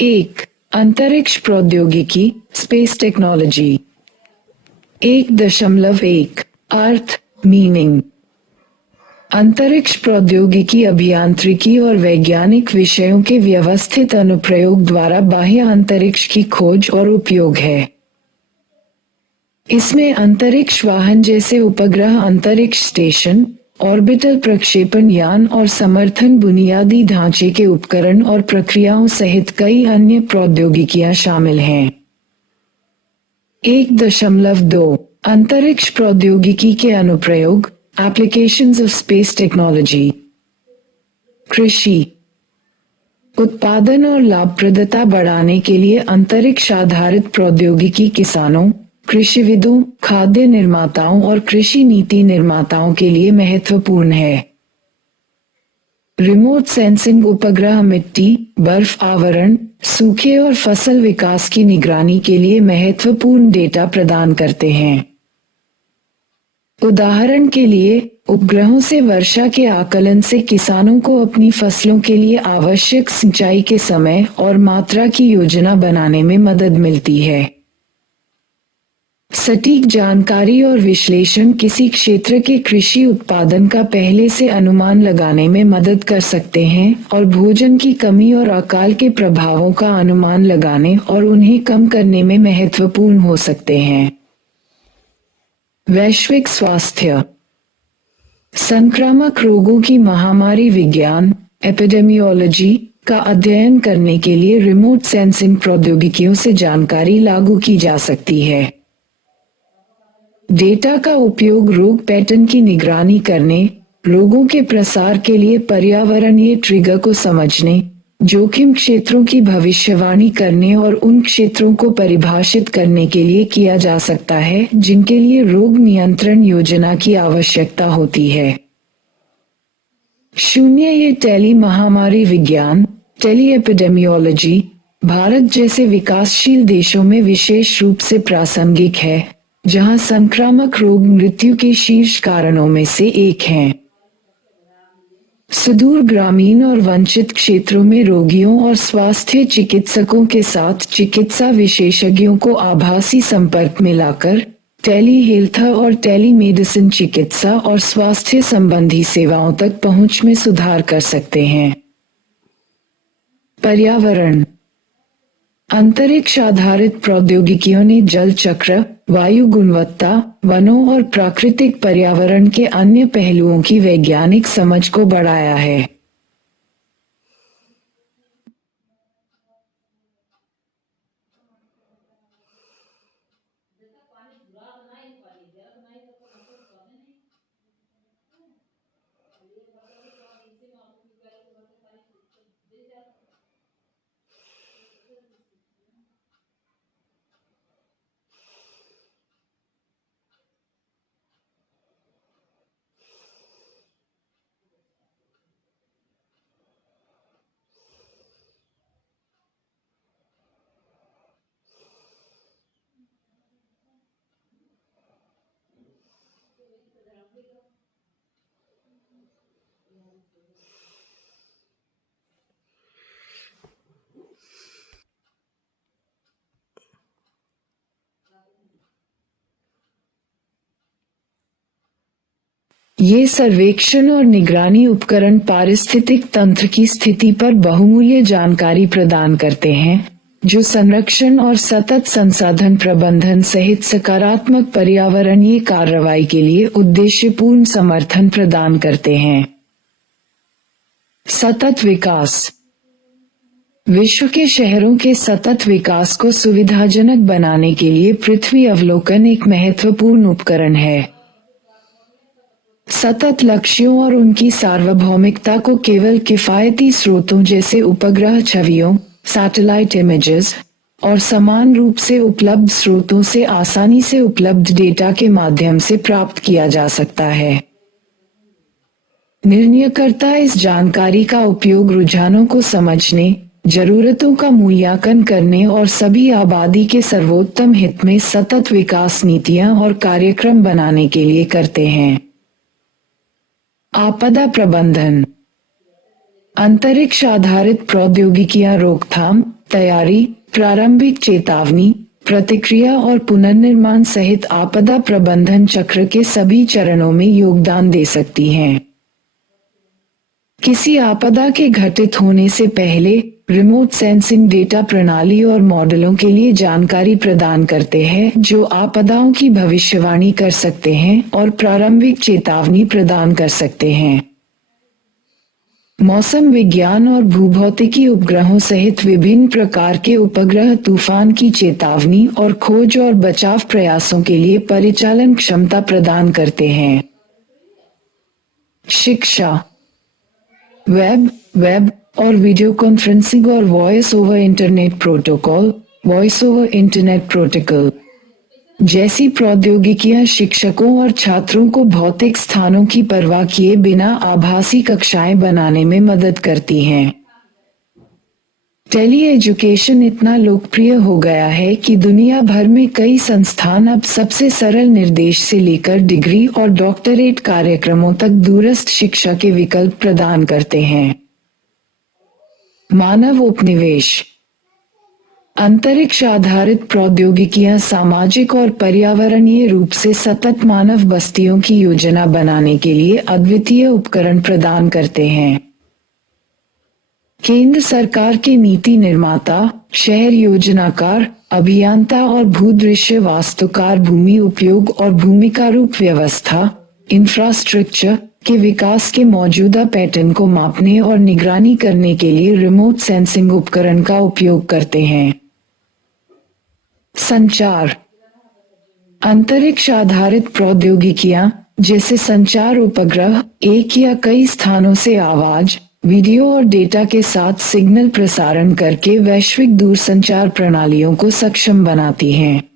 एक, अंतरिक्ष प्रौद्योगिकी, स्पेस टेक्नोलॉजी। 1.1 अर्थ मीनिंग। अंतरिक्ष प्रौद्योगिकी अभियांत्रिकी और वैज्ञानिक विषयों के व्यवस्थित अनुप्रयोग द्वारा बाह्य अंतरिक्ष की खोज और उपयोग है। इसमें अंतरिक्ष वाहन जैसे उपग्रह, अंतरिक्ष स्टेशन, ऑर्बिटल प्रक्षेपण यान और समर्थन बुनियादी ढांचे के उपकरण और प्रक्रियाओं सहित कई अन्य प्रौद्योगिकियां शामिल हैं। 1.2 अंतरिक्ष प्रौद्योगिकी के अनुप्रयोग, एप्लीकेशंस ऑफ स्पेस टेक्नोलॉजी। कृषि, उत्पादन और लाभप्रदता बढ़ाने के लिए अंतरिक्ष आधारित प्रौद्योगिकी किसानों, कृषिविदों, खाद्य निर्माताओं और कृषि नीति निर्माताओं के लिए महत्वपूर्ण है। रिमोट सेंसिंग उपग्रह मिट्टी, बर्फ आवरण, सूखे और फसल विकास की निगरानी के लिए महत्वपूर्ण डेटा प्रदान करते हैं। उदाहरण के लिए, उपग्रहों से वर्षा के आकलन से किसानों को अपनी फसलों के लिए आवश्यक सिंचाई के समय और मात्रा की योजना बनाने में मदद मिलती है। सटीक जानकारी और विश्लेषण किसी क्षेत्र के कृषि उत्पादन का पहले से अनुमान लगाने में मदद कर सकते हैं और भोजन की कमी और अकाल के प्रभावों का अनुमान लगाने और उन्हें कम करने में महत्वपूर्ण हो सकते हैं। वैश्विक स्वास्थ्य, संक्रामक रोगों की महामारी विज्ञान, एपिडेमियोलॉजी का अध्ययन करने के लिए रिमोट सेंसिंग प्रौद्योगिकियों से जानकारी लागू की जा सकती है। डेटा का उपयोग रोग पैटर्न की निगरानी करने, रोगों के प्रसार के लिए पर्यावरणीय ट्रिगर को समझने, जोखिम क्षेत्रों की भविष्यवाणी करने और उन क्षेत्रों को परिभाषित करने के लिए किया जा सकता है जिनके लिए रोग नियंत्रण योजना की आवश्यकता होती है। 0 ये टेली महामारी विज्ञान, टेली एपिडेमियोलॉजी, भारत जैसे विकासशील देशों में विशेष रूप से प्रासंगिक है, जहां संक्रामक रोग मृत्यु के शीर्ष कारणों में से एक हैं। सुदूर ग्रामीण और वंचित क्षेत्रों में रोगियों और स्वास्थ्य चिकित्सकों के साथ चिकित्सा विशेषज्ञों को आभासी संपर्क में लाकर टेली हेल्थ और टेली मेडिसिन चिकित्सा और स्वास्थ्य संबंधी सेवाओं तक पहुंच में सुधार कर सकते हैं। पर्यावरण, अंतरिक्ष आधारित प्रौद्योगिकियों ने जल चक्र, वायु गुणवत्ता, वनों और प्राकृतिक पर्यावरण के अन्य पहलुओं की वैज्ञानिक समझ को बढ़ाया है। ये सर्वेक्षण और निगरानी उपकरण पारिस्थितिक तंत्र की स्थिति पर बहुमूल्य जानकारी प्रदान करते हैं, जो संरक्षण और सतत संसाधन प्रबंधन सहित सकारात्मक पर्यावरणीय कार्रवाई के लिए उद्देश्यपूर्ण समर्थन प्रदान करते हैं। सतत विकास, विश्व के शहरों के सतत विकास को सुविधाजनक बनाने के लिए पृथ्वी अवलोकन एक महत्वपूर्ण उपकरण है। सतत लक्ष्यों और उनकी सार्वभौमिकता को केवल किफायती स्रोतों जैसे उपग्रह छवियों, सैटेलाइट इमेजेस और समान रूप से उपलब्ध स्रोतों से आसानी से उपलब्ध डेटा के माध्यम से प्राप्त किया जा सकता है। निर्णयकर्ता इस जानकारी का उपयोग रुझानों को समझने, जरूरतों का मूल्यांकन करने और सभी आबादी के सर्वोत्तम हित में सतत विकास नीतियां और कार्यक्रम बनाने के लिए करते हैं। आपदा प्रबंधन, अंतरिक्ष आधारित प्रौद्योगिकियां रोकथाम, तैयारी, प्रारंभिक चेतावनी, प्रतिक्रिया और पुनर्निर्माण सहित आपदा प्रबंधन चक्र के सभी चरणों में योगदान दे सकती हैं। किसी आपदा के घटित होने से पहले रिमोट सेंसिंग डेटा प्रणाली और मॉडलों के लिए जानकारी प्रदान करते हैं जो आपदाओं की भविष्यवाणी कर सकते हैं और प्रारंभिक चेतावनी प्रदान कर सकते हैं। मौसम विज्ञान और भूभौतिकी उपग्रहों सहित विभिन्न प्रकार के उपग्रह तूफान की चेतावनी और खोज और बचाव प्रयासों के लिए परिचालन क्षमता प्रदान करते हैं। शिक्षा, वेब और वीडियो कॉन्फ्रेंसिंग और वॉइस ओवर इंटरनेट प्रोटोकॉल जैसी प्रौद्योगिकियां शिक्षकों और छात्रों को भौतिक स्थानों की परवाह किए बिना आभासी कक्षाएं बनाने में मदद करती हैं। टेली एजुकेशन इतना लोकप्रिय हो गया है कि दुनिया भर में कई संस्थान अब सबसे सरल निर्देश से लेकर डिग्री और डॉक्टरेट कार्यक्रमों तक दूरस्थ शिक्षा के विकल्प प्रदान करते हैं। मानव उपनिवेश, अंतरिक्ष आधारित प्रौद्योगिकियां सामाजिक और पर्यावरणीय रूप से सतत मानव बस्तियों की योजना बनाने के लिए अद्वितीय उपकरण प्रदान करते हैं। केंद्र सरकार के नीति निर्माता, शहर योजनाकार, अभियंता और भूदृश्य वास्तुकार भूमि उपयोग और भूमिकारूप व्यवस्था इंफ्रास्ट्रक्चर के विकास के मौजूदा पैटर्न को मापने और निगरानी करने के लिए रिमोट सेंसिंग उपकरण का उपयोग करते हैं। संचार, अंतरिक्ष आधारित प्रौद्योगिकियां जैसे संचार उपग्रह एक या कई स्थानों से आवाज, वीडियो और डेटा के साथ सिग्नल प्रसारण करके वैश्विक दूरसंचार प्रणालियों को सक्षम बनाती हैं।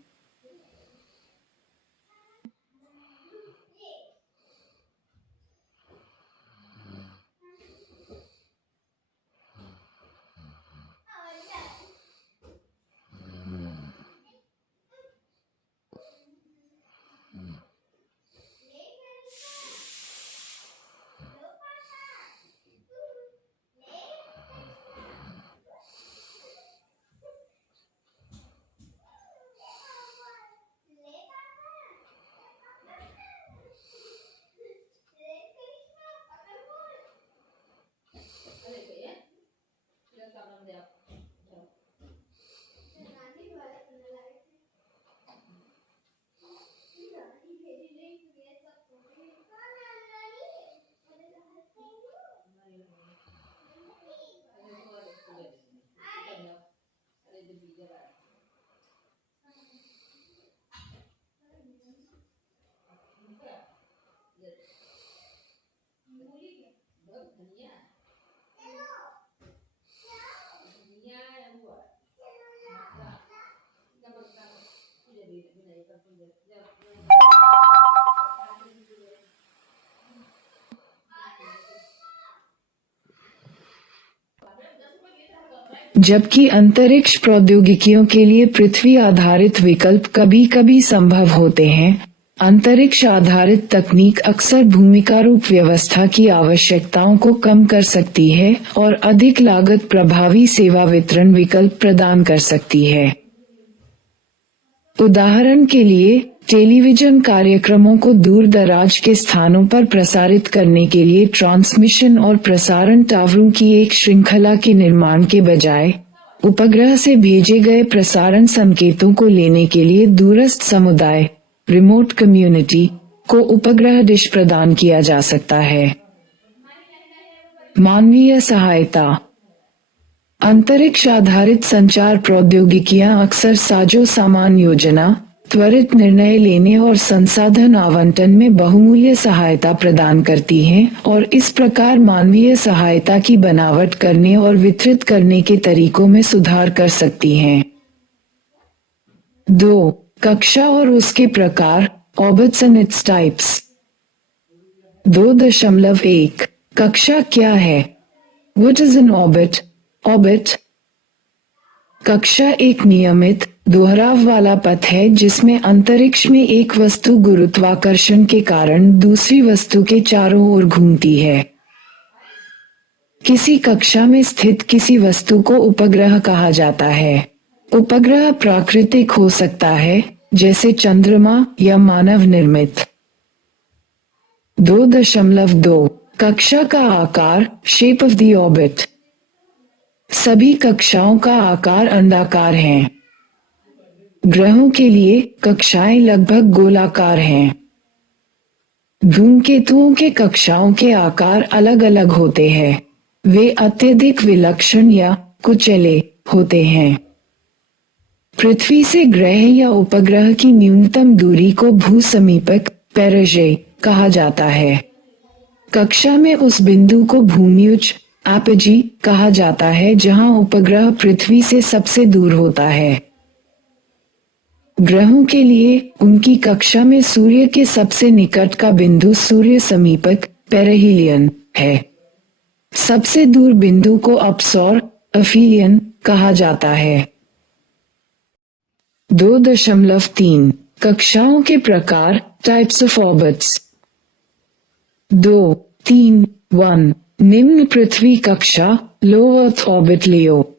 जबकि अंतरिक्ष प्रौद्योगिकियों के लिए पृथ्वी आधारित विकल्प कभी-कभी संभव होते हैं, अंतरिक्ष आधारित तकनीक अक्सर भूमिकारूप व्यवस्था की आवश्यकताओं को कम कर सकती है और अधिक लागत प्रभावी सेवा वितरण विकल्प प्रदान कर सकती है। उदाहरण के लिए, टेलीविजन कार्यक्रमों को दूर दराज के स्थानों पर प्रसारित करने के लिए ट्रांसमिशन और प्रसारण टावरों की एक श्रृंखला के निर्माण के बजाय, उपग्रह से भेजे गए प्रसारण संकेतों को लेने के लिए दूरस्थ समुदाय, रिमोट कम्युनिटी, को उपग्रह डिश प्रदान किया जा सकता है। मानवीय सहायता, अंतरिक्ष आधारित संचार प्रौद्योगिकियां अक्सर साजो सामान योजना, त्वरित निर्णय लेने और संसाधन आवंटन में बहुमूल्य सहायता प्रदान करती हैं और इस प्रकार मानवीय सहायता की बनावट करने और वितरित करने के तरीकों में सुधार कर सकती हैं। 2. कक्षा और उसके प्रकार, ऑर्बिट्स एंड इट्स टाइप्स। 2.1 कक्षा क्या है? What is an orbit? Orbit कक्षा एक नियमित दोहराव वाला पथ है जिसमें अंतरिक्ष में एक वस्तु गुरुत्वाकर्षण के कारण दूसरी वस्तु के चारों ओर घूमती है। किसी कक्षा में स्थित किसी वस्तु को उपग्रह कहा जाता है। उपग्रह प्राकृतिक हो सकता है, जैसे चंद्रमा या मानव निर्मित। 2.2 कक्षा का आकार, शेप ऑफ द ऑर्बिट। सभी कक्षाओं का आकार अंडाकार है। ग्रहों के लिए कक्षाएं लगभग गोलाकार हैं। धूमकेतुओं के कक्षाओं के आकार अलग अलग होते हैं। वे अत्यधिक विलक्षण या कुचले होते हैं। पृथ्वी से ग्रह या उपग्रह की न्यूनतम दूरी को भूसमीपक पेरिजेय कहा जाता है। कक्षा में उस बिंदु को भूम्युज एपोजी कहा जाता है जहां उपग्रह पृथ्वी से सबसे दूर होता है। ग्रहों के लिए उनकी कक्षा में सूर्य के सबसे निकट का बिंदु सूर्य समीपक पेरिहेलियन है। सबसे दूर बिंदु को अपसौर अफीलियन कहा जाता है। 2.3 कक्षाओं के प्रकार, टाइप्स ऑफ ऑर्बिट्स। 2.3.1 निम्न पृथ्वी कक्षा, लो अर्थ ऑर्बिट लियो।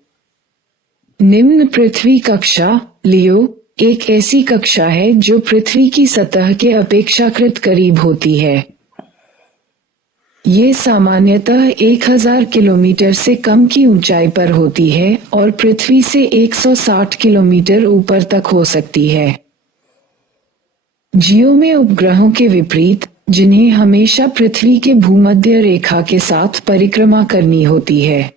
निम्न पृथ्वी कक्षा लियो एक ऐसी कक्षा है जो पृथ्वी की सतह के अपेक्षाकृत करीब होती है। ये सामान्यतः 1000 किलोमीटर से कम की ऊंचाई पर होती है और पृथ्वी से 160 किलोमीटर ऊपर तक हो सकती है। जियो में उपग्रहों के विपरीत, जिन्हें हमेशा पृथ्वी के भूमध्य रेखा के साथ परिक्रमा करनी होती है,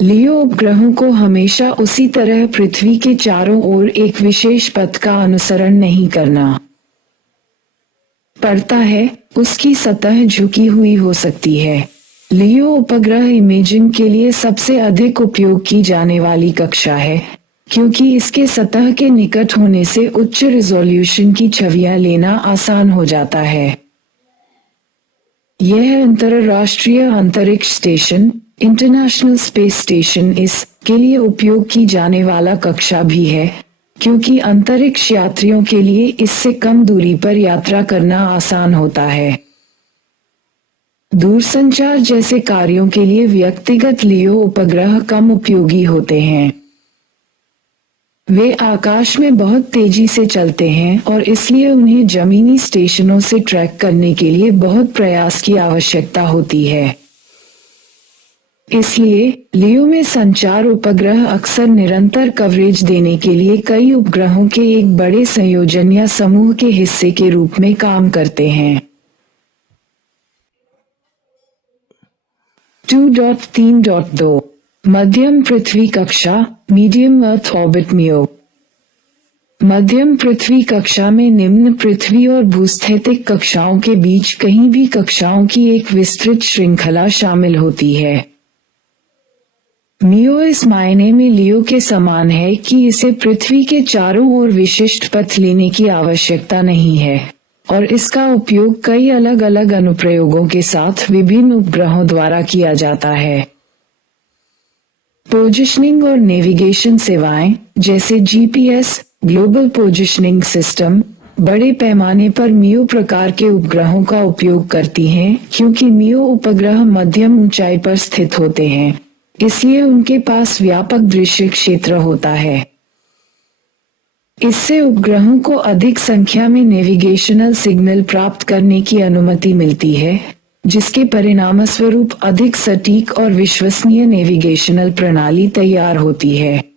लियो उपग्रहों को हमेशा उसी तरह पृथ्वी के चारों ओर एक विशेष पथ का अनुसरण नहीं करना पड़ता है। उसकी सतह झुकी हुई हो सकती है। लियो उपग्रह इमेजिंग के लिए सबसे अधिक उपयोग की जाने वाली कक्षा है, क्योंकि इसके सतह के निकट होने से उच्च रिजोल्यूशन की छवियां लेना आसान हो जाता है। यह अंतरराष्ट्रीय अंतरिक्ष स्टेशन, इंटरनेशनल स्पेस स्टेशन के लिए उपयोग की जाने वाला कक्षा भी है, क्योंकि अंतरिक्ष यात्रियों के लिए इससे कम दूरी पर यात्रा करना आसान होता है। दूरसंचार जैसे कार्यों के लिए व्यक्तिगत लियो उपग्रह कम उपयोगी होते हैं। वे आकाश में बहुत तेजी से चलते हैं और इसलिए उन्हें जमीनी स्टेशनों से ट्रैक करने के लिए बहुत प्रयास की आवश्यकता होती है। इसलिए लियो में संचार उपग्रह अक्सर निरंतर कवरेज देने के लिए कई उपग्रहों के एक बड़े संयोजन या समूह के हिस्से के रूप में काम करते हैं। 2.3.2 मध्यम पृथ्वी कक्षा, मीडियम अर्थ ऑर्बिट मियो। मध्यम पृथ्वी कक्षा में निम्न पृथ्वी और भूस्थैतिक कक्षाओं के बीच कहीं भी कक्षाओं की एक विस्तृत श्रृंखला शामिल होती है। मियो इस मायने में लियो के समान है कि इसे पृथ्वी के चारों ओर विशिष्ट पथ लेने की आवश्यकता नहीं है, और इसका उपयोग कई अलग अलग अनुप्रयोगों के साथ विभिन्न उपग्रहों द्वारा किया जाता है। पोजिशनिंग और नेविगेशन सेवाएं जैसे जीपीएस, ग्लोबल पोजिशनिंग सिस्टम, बड़े पैमाने पर मियो प्रकार के उपग्रहों का उपयोग करती हैं, क्योंकि मियो उपग्रह मध्यम ऊंचाई पर स्थित होते हैं, इसलिए उनके पास व्यापक दृश्य क्षेत्र होता है। इससे उपग्रहों को अधिक संख्या में नेविगेशनल सिग्नल प्राप्त करने की अनुमति मिलती है, जिसके परिणामस्वरूप अधिक सटीक और विश्वसनीय नेविगेशनल प्रणाली तैयार होती है।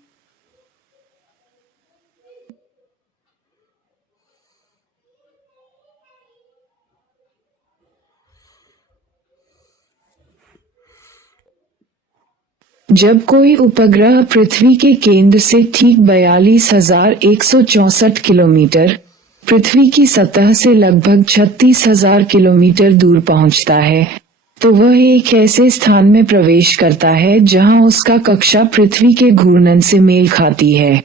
जब कोई उपग्रह पृथ्वी के केंद्र से ठीक 42,164 किलोमीटर, पृथ्वी की सतह से लगभग 36,000 किलोमीटर दूर पहुंचता है, तो वह एक ऐसे स्थान में प्रवेश करता है जहां उसका कक्षा पृथ्वी के घूर्णन से मेल खाती है।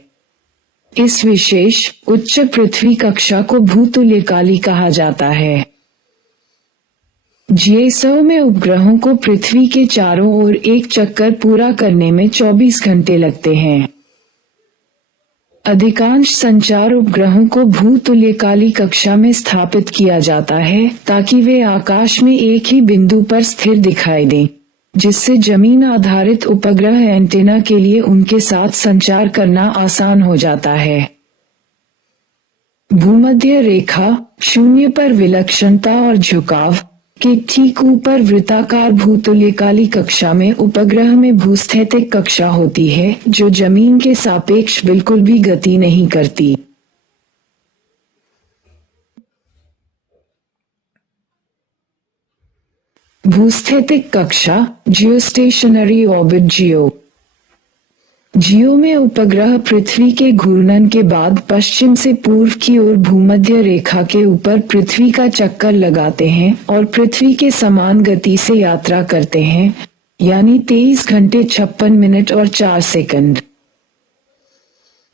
इस विशेष उच्च पृथ्वी कक्षा को भूतुल्यकाली कहा जाता है। जीएसओ में उपग्रहों को पृथ्वी के चारों ओर एक चक्कर पूरा करने में 24 घंटे लगते हैं। अधिकांश संचार उपग्रहों को भूतुल्यकाली कक्षा में स्थापित किया जाता है ताकि वे आकाश में एक ही बिंदु पर स्थिर दिखाई दें। जिससे जमीन आधारित उपग्रह एंटेना के लिए उनके साथ संचार करना आसान हो जाता है। भूमध्य रेखा, शून्य पर विलक्षणता और झुकाव के ठीक ऊपर वृत्ताकार भूतुल्यकाली कक्षा में उपग्रह में भूस्थैतिक कक्षा होती है, जो जमीन के सापेक्ष बिल्कुल भी गति नहीं करती। भूस्थैतिक कक्षा, जियोस्टेशनरी ऑर्बिट जियो में उपग्रह पृथ्वी के घूर्णन के बाद पश्चिम से पूर्व की ओर भूमध्य रेखा के ऊपर पृथ्वी का चक्कर लगाते हैं और पृथ्वी के समान गति से यात्रा करते हैं, यानी 23 घंटे 56 मिनट और 4 सेकंड।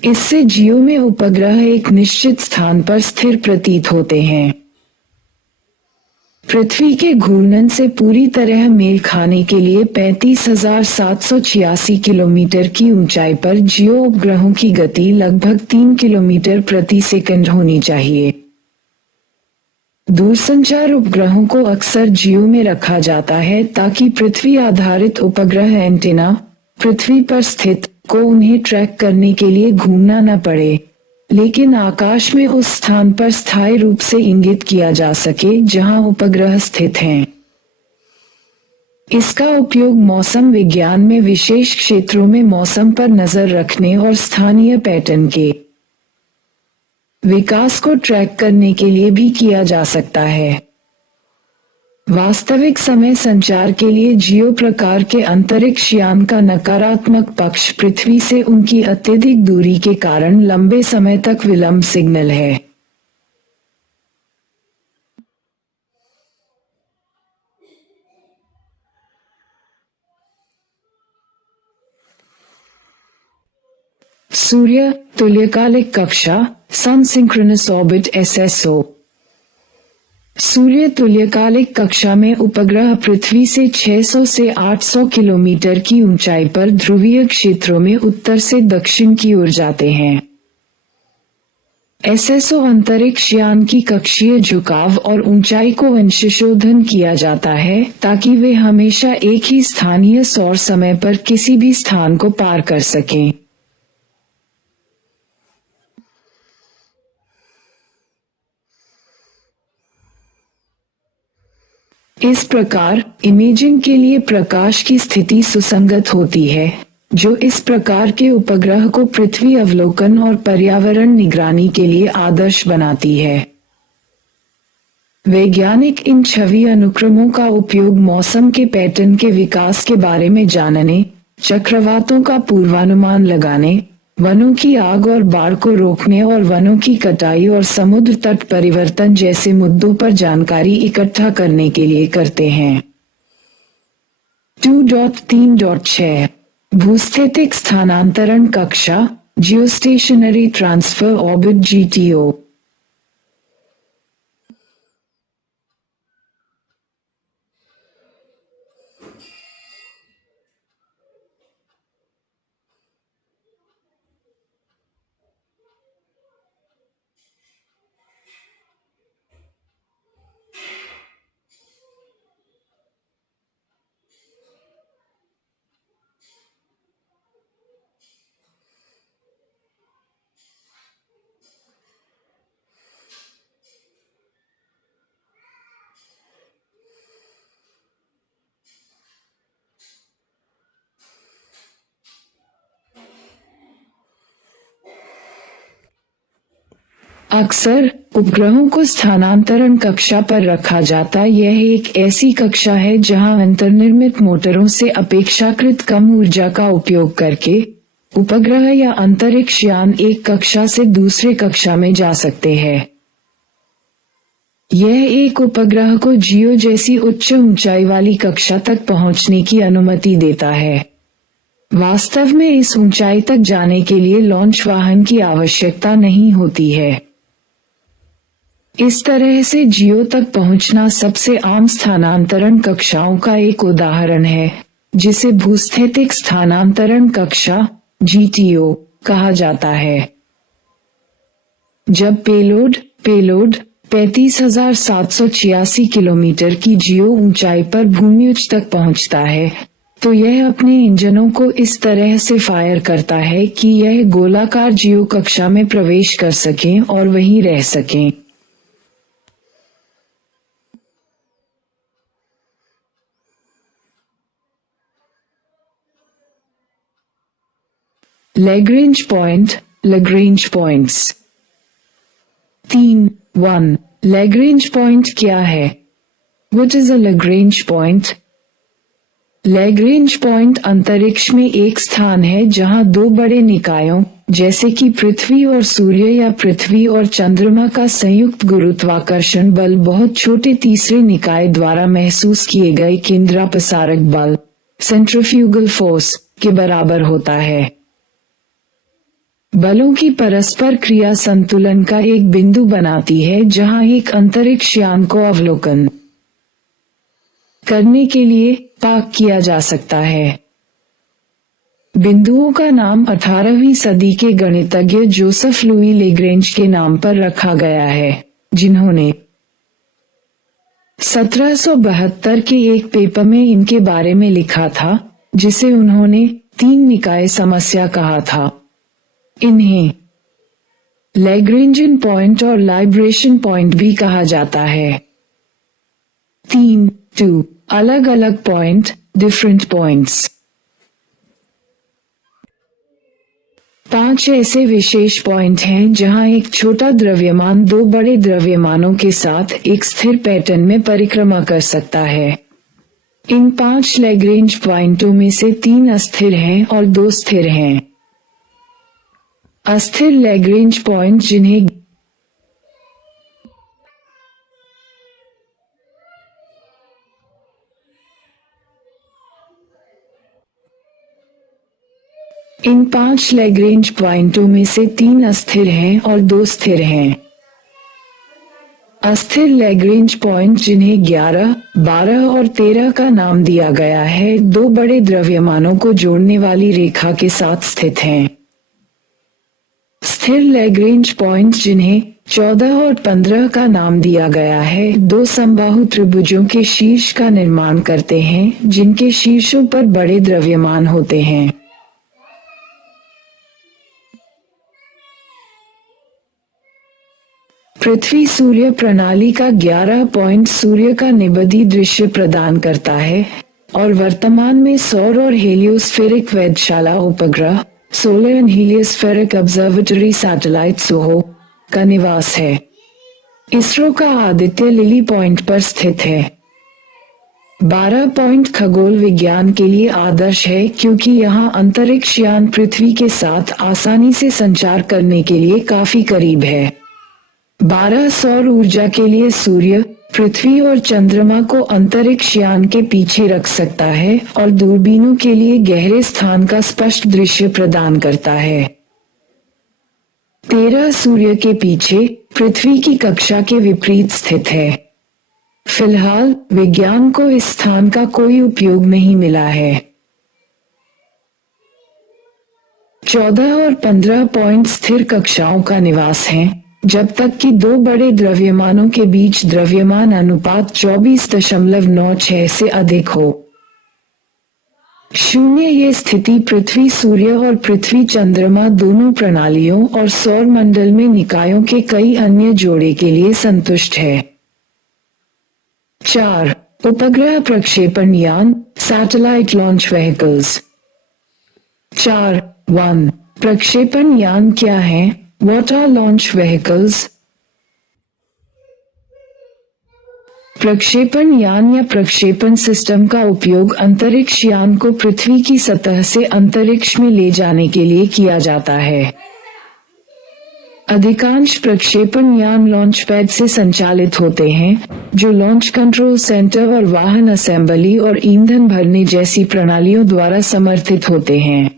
इससे जियो में उपग्रह एक निश्चित स्थान पर स्थिर प्रतीत होते हैं। पृथ्वी के घूर्णन से पूरी तरह मेल खाने के लिए 35,786 किलोमीटर की ऊंचाई पर जियो उपग्रहों की गति लगभग 3 किलोमीटर प्रति सेकंड होनी चाहिए। दूरसंचार उपग्रहों को अक्सर जियो में रखा जाता है ताकि पृथ्वी आधारित उपग्रह एंटेना पृथ्वी पर स्थित को उन्हें ट्रैक करने के लिए घूमना न पड़े, लेकिन आकाश में उस स्थान पर स्थायी रूप से इंगित किया जा सके जहां उपग्रह स्थित हैं। इसका उपयोग मौसम विज्ञान में विशेष क्षेत्रों में मौसम पर नजर रखने और स्थानीय पैटर्न के विकास को ट्रैक करने के लिए भी किया जा सकता है। वास्तविक समय संचार के लिए जियो प्रकार के अंतरिक्ष यान का नकारात्मक पक्ष पृथ्वी से उनकी अत्यधिक दूरी के कारण लंबे समय तक विलंब सिग्नल है। सूर्य तुल्यकालिक कक्षा, सन सिंक्रोनस ऑर्बिट SSO। सूर्य तुल्यकालिक कक्षा में उपग्रह पृथ्वी से 600 से 800 किलोमीटर की ऊंचाई पर ध्रुवीय क्षेत्रों में उत्तर से दक्षिण की ओर जाते हैं। SSO अंतरिक्ष यान की कक्षीय झुकाव और ऊंचाई को अंशशोधन किया जाता है ताकि वे हमेशा एक ही स्थानीय सौर समय पर किसी भी स्थान को पार कर सकें। इस प्रकार इमेजिंग के लिए प्रकाश की स्थिति सुसंगत होती है, जो इस प्रकार के उपग्रह को पृथ्वी अवलोकन और पर्यावरण निगरानी के लिए आदर्श बनाती है। वैज्ञानिक इन छवि अनुक्रमों का उपयोग मौसम के पैटर्न के विकास के बारे में जानने, चक्रवातों का पूर्वानुमान लगाने, वनों की आग और बाढ़ को रोकने और वनों की कटाई और समुद्र तट परिवर्तन जैसे मुद्दों पर जानकारी इकट्ठा करने के लिए करते हैं। 2.3.6 भूस्थैतिक स्थानांतरण कक्षा, जियोस्टेशनरी ट्रांसफर ऑर्बिट GTO। अक्सर उपग्रहों को स्थानांतरण कक्षा पर रखा जाता। यह एक ऐसी कक्षा है जहां अंतर्निर्मित मोटरों से अपेक्षाकृत कम ऊर्जा का उपयोग करके उपग्रह या अंतरिक्ष यान एक कक्षा से दूसरे कक्षा में जा सकते हैं। यह एक उपग्रह को जियो जैसी उच्च ऊंचाई वाली कक्षा तक पहुंचने की अनुमति देता है। वास्तव में इस ऊंचाई तक जाने के लिए लॉन्च वाहन की आवश्यकता नहीं होती है। इस तरह से जियो तक पहुंचना सबसे आम स्थानांतरण कक्षाओं का एक उदाहरण है, जिसे भूस्थैतिक स्थानांतरण कक्षा GTO कहा जाता है। जब पेलोड 35,786 किलोमीटर की जियो ऊंचाई पर भूमि उच्च तक पहुंचता है, तो यह अपने इंजनों को इस तरह से फायर करता है कि यह गोलाकार जियो कक्षा में प्रवेश कर सकें और वहीं रह सकें। Lagrange point, Lagrange points. 3.1 Lagrange point क्या है? What is a Lagrange point? Lagrange point अंतरिक्ष में एक स्थान है जहां दो बड़े निकायों, जैसे कि पृथ्वी और सूर्य या पृथ्वी और चंद्रमा का संयुक्त गुरुत्वाकर्षण बल बहुत छोटे तीसरे निकाय द्वारा महसूस किए गए केंद्रापसारक बल, सेंट्रीफ्यूगल फोर्स, के बराबर होता है। बलों की परस्पर क्रिया संतुलन का एक बिंदु बनाती है जहां एक अंतरिक्ष यान को अवलोकन करने के लिए पार्क किया जा सकता है। बिंदुओं का नाम 18वीं सदी के गणितज्ञ जोसेफ लुई लैग्रेंज के नाम पर रखा गया है, जिन्होंने 1772 के एक पेपर में इनके बारे में लिखा था, जिसे उन्होंने तीन निकाय समस्या कहा था। इन्हें लैग्रेंजियन पॉइंट और लाइब्रेशन पॉइंट भी कहा जाता है। 3.2 अलग अलग पॉइंट, डिफरेंट पॉइंट्स। 5 ऐसे विशेष पॉइंट हैं जहां एक छोटा द्रव्यमान दो बड़े द्रव्यमानों के साथ एक स्थिर पैटर्न में परिक्रमा कर सकता है। इन 5 लैग्रेंज पॉइंटों में से 3 अस्थिर हैं और 2 स्थिर हैं। अस्थिर लैग्रेंज पॉइंट जिन्हें इन 5 लैग्रेंज पॉइंटों में से 3 अस्थिर हैं और 2 स्थिर हैं। अस्थिर लैग्रेंज पॉइंट जिन्हें 11, 12 और 13 का नाम दिया गया है, दो बड़े द्रव्यमानों को जोड़ने वाली रेखा के साथ स्थित हैं। स्थिर लैग्रेंज पॉइंट जिन्हें 14 और 15 का नाम दिया गया है, दो समबाहु त्रिभुजों के शीर्ष का निर्माण करते हैं जिनके शीर्षों पर बड़े द्रव्यमान होते हैं। पृथ्वी सूर्य प्रणाली का 11 पॉइंट सूर्य का निबंधी दृश्य प्रदान करता है और वर्तमान में सौर और हेलियोस्फेरिक वेधशाला उपग्रह solar and heliospheric observatory satellite SOHO का निवास है। इसरो का आदित्य लिली पॉइंट पर स्थित है। 12 पॉइंट खगोल विज्ञान के लिए आदर्श है क्योंकि यहाँ अंतरिक्ष यान पृथ्वी के साथ आसानी से संचार करने के लिए काफी करीब है। 12 सौर ऊर्जा के लिए सूर्य, पृथ्वी और चंद्रमा को अंतरिक्ष यान के पीछे रख सकता है और दूरबीनों के लिए गहरे स्थान का स्पष्ट दृश्य प्रदान करता है। 13 सूर्य के पीछे पृथ्वी की कक्षा के विपरीत स्थित है। फिलहाल विज्ञान को इस स्थान का कोई उपयोग नहीं मिला है। 14 और 15 पॉइंट स्थिर कक्षाओं का निवास हैं, जब तक कि दो बड़े द्रव्यमानों के बीच द्रव्यमान अनुपात 24.96 से अधिक हो। 0 ये स्थिति पृथ्वी सूर्य और पृथ्वी चंद्रमा दोनों प्रणालियों और सौर मंडल में निकायों के कई अन्य जोड़े के लिए संतुष्ट है। 4 उपग्रह प्रक्षेपण यान, सैटेलाइट लॉन्च व्हीकल्स। 4.1 प्रक्षेपण यान क्या है? What are launch vehicles? प्रक्षेपण यान या प्रक्षेपण सिस्टम का उपयोग अंतरिक्ष यान को पृथ्वी की सतह से अंतरिक्ष में ले जाने के लिए किया जाता है। अधिकांश प्रक्षेपण यान लॉन्च पैड से संचालित होते हैं, जो लॉन्च कंट्रोल सेंटर और वाहन असेंबली और ईंधन भरने जैसी प्रणालियों द्वारा समर्थित होते हैं।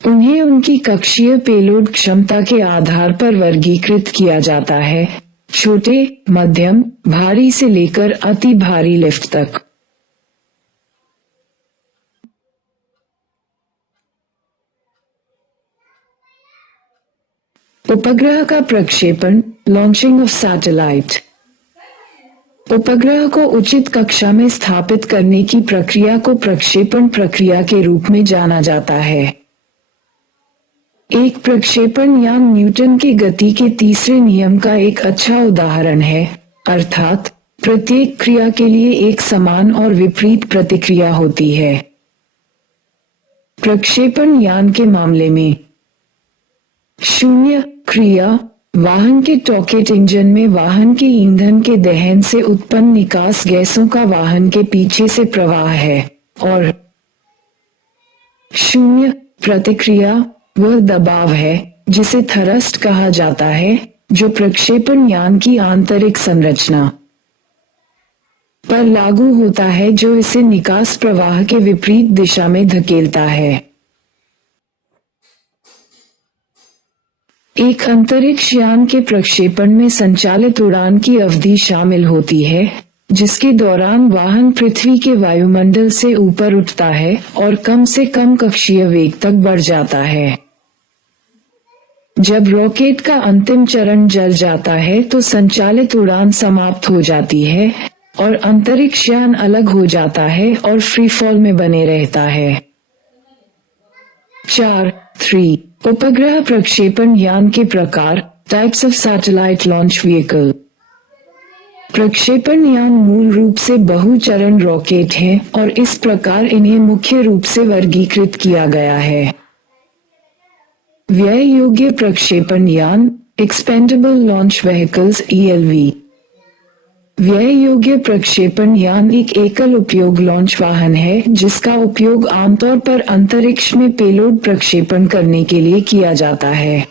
उन्हें उनकी कक्षीय पेलोड क्षमता के आधार पर वर्गीकृत किया जाता है, छोटे, मध्यम, भारी से लेकर अति भारी लिफ्ट तक। उपग्रह का प्रक्षेपण, लॉन्चिंग ऑफ सैटेलाइट। उपग्रह को उचित कक्षा में स्थापित करने की प्रक्रिया को प्रक्षेपण प्रक्रिया के रूप में जाना जाता है। एक प्रक्षेपण यान न्यूटन की गति के तीसरे नियम का एक अच्छा उदाहरण है, अर्थात प्रत्येक क्रिया के लिए एक समान और विपरीत प्रतिक्रिया होती है। प्रक्षेपण यान के मामले में शून्य क्रिया, वाहन के रॉकेट इंजन में वाहन के ईंधन के दहन से उत्पन्न निकास गैसों का वाहन के पीछे से प्रवाह है, और शून्य प्रतिक्रिया वह दबाव है जिसे थ्रस्ट कहा जाता है, जो प्रक्षेपण यान की आंतरिक संरचना पर लागू होता है, जो इसे निकास प्रवाह के विपरीत दिशा में धकेलता है। एक अंतरिक्ष यान के प्रक्षेपण में संचालित उड़ान की अवधि शामिल होती है, जिसके दौरान वाहन पृथ्वी के वायुमंडल से ऊपर उठता है और कम से कम कक्षीय वेग तक बढ़ जाता है। जब रॉकेट का अंतिम चरण जल जाता है तो संचालित उड़ान समाप्त हो जाती है और अंतरिक्ष यान अलग हो जाता है और फ्री फॉल में बने रहता है। 4. उपग्रह प्रक्षेपण यान के प्रकार, types of satellite launch vehicle. प्रक्षेपण यान मूल रूप से बहुचरण रॉकेट हैं और इस प्रकार इन्हें मुख्य रूप से वर्गीकृत किया गया है। व्यय योग्य प्रक्षेपण यान, एक्सपेंडेबल लॉन्च व्हीकल्स (ELV). व्यय योग्य प्रक्षेपण यान एक एकल उपयोग लॉन्च वाहन है जिसका उपयोग आमतौर पर अंतरिक्ष में पेलोड प्रक्षेपण करने के लिए किया जाता है।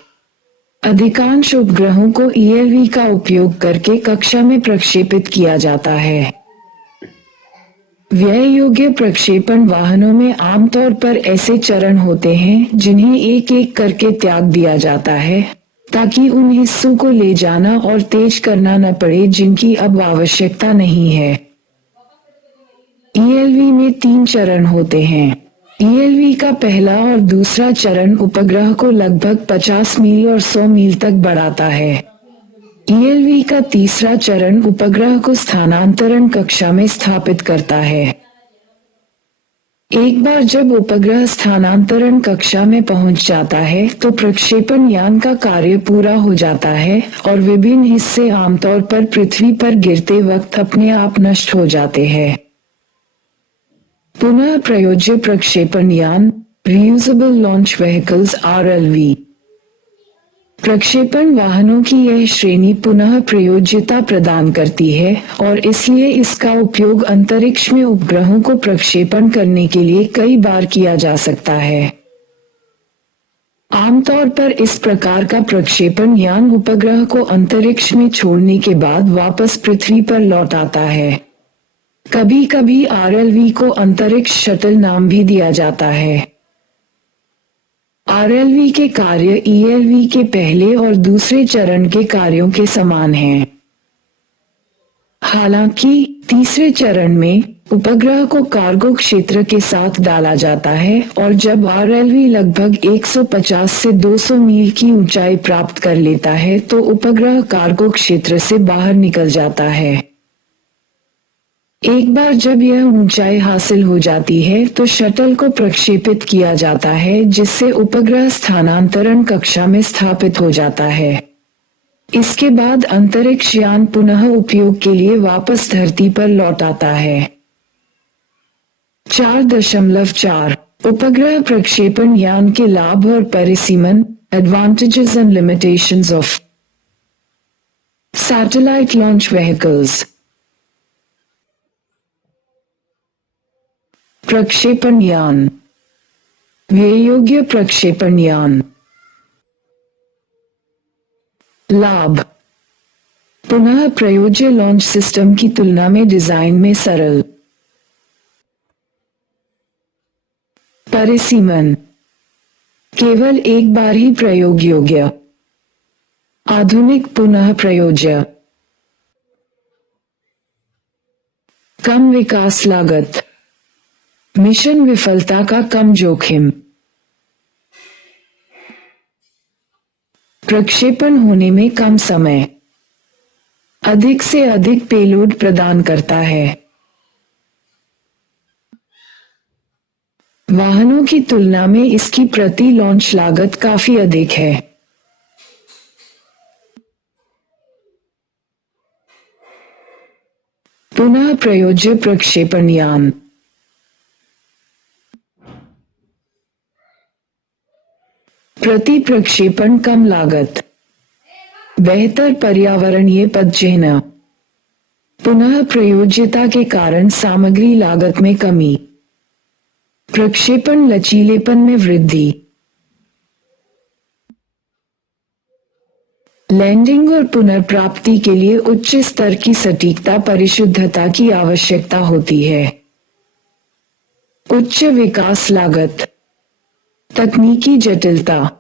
अधिकांश उपग्रहों को ELV का उपयोग करके कक्षा में प्रक्षेपित किया जाता है। व्यय योग्य प्रक्षेपण वाहनों में आमतौर पर ऐसे चरण होते हैं जिन्हें एक एक करके त्याग दिया जाता है, ताकि उन हिस्सों को ले जाना और तेज करना न पड़े जिनकी अब आवश्यकता नहीं है। ELV में 3 चरण होते हैं। ELV का पहला और दूसरा चरण उपग्रह को लगभग 50 मील और 100 मील तक बढ़ाता है। ELV का तीसरा चरण उपग्रह को स्थानांतरण कक्षा में स्थापित करता है। एक बार जब उपग्रह स्थानांतरण कक्षा में पहुंच जाता है तो प्रक्षेपण यान का कार्य पूरा हो जाता है और विभिन्न हिस्से आमतौर पर पृथ्वी पर गिरते वक्त अपने आप नष्ट हो जाते हैं। पुनः प्रयोज्य प्रक्षेपण यान, रियूजेबल लॉन्च व्हीकल्स (RLV). प्रक्षेपण वाहनों की यह श्रेणी पुनः प्रयोज्यता प्रदान करती है और इसलिए इसका उपयोग अंतरिक्ष में उपग्रहों को प्रक्षेपण करने के लिए कई बार किया जा सकता है। आमतौर पर इस प्रकार का प्रक्षेपण यान उपग्रह को अंतरिक्ष में छोड़ने के बाद वापस पृथ्वी पर लौट आता है। कभी कभी RLV को अंतरिक्ष शटल नाम भी दिया जाता है। RLV के कार्य ELV के पहले और दूसरे चरण के कार्यों के समान हैं। हालांकि तीसरे चरण में उपग्रह को कार्गो क्षेत्र के साथ डाला जाता है और जब RLV लगभग 150 से 200 मील की ऊंचाई प्राप्त कर लेता है तो उपग्रह कार्गो क्षेत्र से बाहर निकल जाता है। एक बार जब यह ऊंचाई हासिल हो जाती है तो शटल को प्रक्षेपित किया जाता है जिससे उपग्रह स्थानांतरण कक्षा में स्थापित हो जाता है। इसके बाद अंतरिक्ष यान पुनः उपयोग के लिए वापस धरती पर लौट आता है। 4.4 उपग्रह प्रक्षेपण यान के लाभ और परिसीमन, advantages and limitations of satellite launch vehicles. प्रक्षेपण यान, व्यययोग्य प्रक्षेपण यान। लाभ, पुनः प्रयोज्य लॉन्च सिस्टम की तुलना में डिजाइन में सरल। परिसीमन, केवल एक बार ही प्रयोग योग्य। आधुनिक पुनः प्रयोज्य। कम विकास लागत, मिशन विफलता का कम जोखिम। प्रक्षेपण होने में कम समय, अधिक से अधिक पेलोड प्रदान करता है। वाहनों की तुलना में इसकी प्रति लॉन्च लागत काफी अधिक है। पुनः प्रयोज्य प्रक्षेपण यान, प्रति प्रक्षेपण कम लागत, बेहतर पर्यावरणीय पदचिह्न, पुनः प्रयोज्यता के कारण सामग्री लागत में कमी, प्रक्षेपण लचीलेपन में वृद्धि, लैंडिंग और पुनर्प्राप्ति के लिए उच्च स्तर की सटीकता परिशुद्धता की आवश्यकता होती है। उच्च विकास लागत, तकनीकी जटिलता,